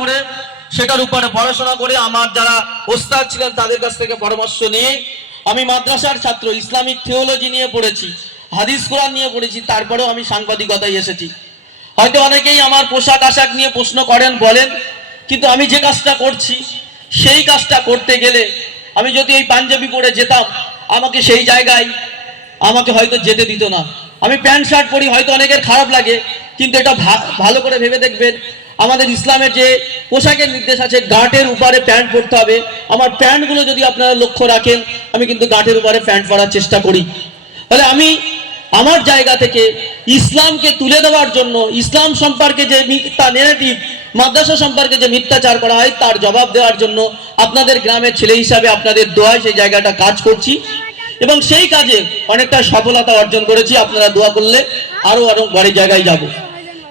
করে সেটার উপরে পড়াশোনা করে আমার যারা ওস্তাদ ছিলেন তাদের কাছ থেকে পরামর্শ নিয়ে আমি মাদ্রাসার ছাত্র, ইসলামিক থিওলজি নিয়ে পড়েছি, হাদিস কোরআন নিয়ে পড়েছি, তারপরেও আমি সাংবাদিকতায় এসেছি। হয়তো অনেকেই আমার পোশাক আশাক নিয়ে প্রশ্ন করেন, বলেন, কিন্তু আমি যে কাজটা করছি সেই কাজটা করতে গেলে আমি যদি এই পাঞ্জাবি পরে যেতাম আমাকে সেই জায়গায় আমাকে হয়তো যেতে দিত না। আমি প্যান্ট শার্ট পরি, হয়তো অনেকের খারাপ লাগে, কিন্তু এটা ভালো করে ভেবে দেখবেন, আমাদের ইসলামের যে পোশাকের নির্দেশ আছে গাঁটের উপরে প্যান্ট পরতে হবে। আমার প্যান্টগুলো যদি আপনারা লক্ষ্য রাখেন, আমি কিন্তু গাঁটের উপরে প্যান্ট পরার চেষ্টা করি। তাহলে আমি আমার জায়গা থেকে ইসলামকে তুলে দেওয়ার জন্য, ইসলাম সম্পর্কে যে মিথ্যা নেগেটিভ, মাদ্রাসা সম্পর্কে যে মিথ্যাচার করা হয় তার জবাব দেওয়ার জন্য আপনাদের গ্রামের ছেলে হিসাবে আপনাদের দোয়ায় সেই জায়গাটা কাজ করছি এবং সেই কাজে অনেকটা সফলতা অর্জন করেছি। আপনারা দোয়া করলে আরো বড় জায়গায় যাব।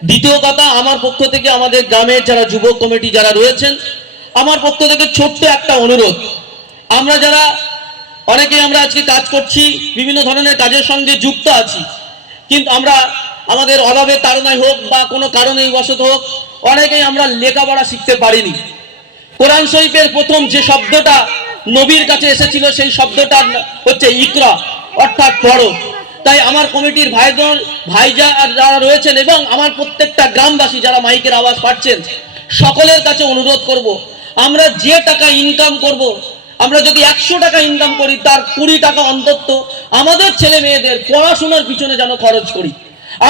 দ্বিতীয় কথা, আমার পক্ষ থেকে আমাদের গ্রামের যারা যুবক কমিটি যারা রয়েছেন, আমার পক্ষ থেকে ছোট্ট একটা অনুরোধ, আমরা যারা অনেকেই আমরা আজকে কাজ করছি, বিভিন্ন ধরনের কাজের সঙ্গে যুক্ত আছি, কিন্তু আমরা আমাদের অভাবের তাড়নায় হোক বা কোনো কারণেই বশত হোক অনেকেই আমরা লেখাপড়া শিখতে পারিনি। কোরআন শরীফের প্রথম যে শব্দটা নবীর কাছে এসেছিল সেই শব্দটা হচ্ছে ইকরা, অর্থাৎ পড়ো। তাই আমার কমিটির ভাইজা যারা রয়েছেন এবং আমার প্রত্যেকটা গ্রামবাসী যারা মাইকের আওয়াজ পাচ্ছেন, সকলের কাছে অনুরোধ করব, আমরা যে টাকা ইনকাম করব, আমরা যদি 100 টাকা ইনকাম করি তার 20 টাকা অন্তত আমাদের ছেলে মেয়েদের পড়াশোনার পিছনে যেন খরচ করি।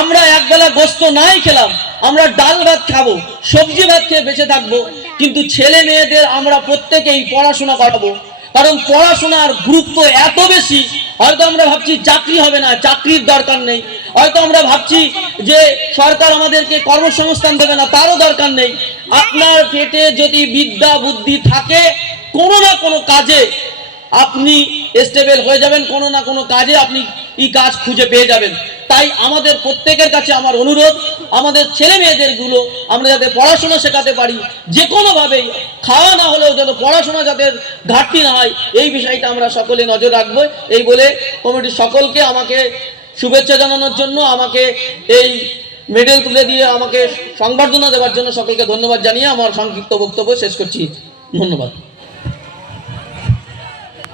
আমরা একবেলা গোস্ত নাই খেলাম, আমরা ডাল ভাত খাবো, সবজি ভাত খেয়ে বেঁচে থাকবো, কিন্তু ছেলে মেয়েদের আমরা প্রত্যেকেই পড়াশোনা করাবো। কারণ পড়াশোনার গুরুত্ব এত বেশি, হয়তো আমরা ভাবছি চাকরি হবে না, চাকরির দরকার নেই, হয়তো আমরা ভাবছি যে সরকার আমাদেরকে কর্মসংস্থান দেবে না, তারও দরকার নেই। আপনার পেটে যদি বিদ্যা বুদ্ধি থাকে, কোনো না কোনো কাজে আপনি স্টেবল হয়ে যাবেন, কোনো না কোনো কাজে আপনি এই কাজ খুঁজে পেয়ে যাবেন। তাই আমাদের প্রত্যেকের কাছে আমার অনুরোধ, আমাদের ছেলে মেয়েদের গুলো আমরা যাতে পড়াশোনা শেখাতে পারি, যে কোনোভাবেই খাওয়া না হলেও যেন পড়াশোনা যাতে ঘাটতি না হয়, এই বিষয়টা আমরা সকলে নজর রাখবো। এই বলে কমিটির সকলকে আমাকে শুভেচ্ছা জানানোর জন্য, আমাকে এই মেডেল তুলে দিয়ে আমাকে সংবর্ধনা দেওয়ার জন্য সকলকে ধন্যবাদ জানিয়ে আমার সংক্ষিপ্ত বক্তব্য শেষ করছি। ধন্যবাদ।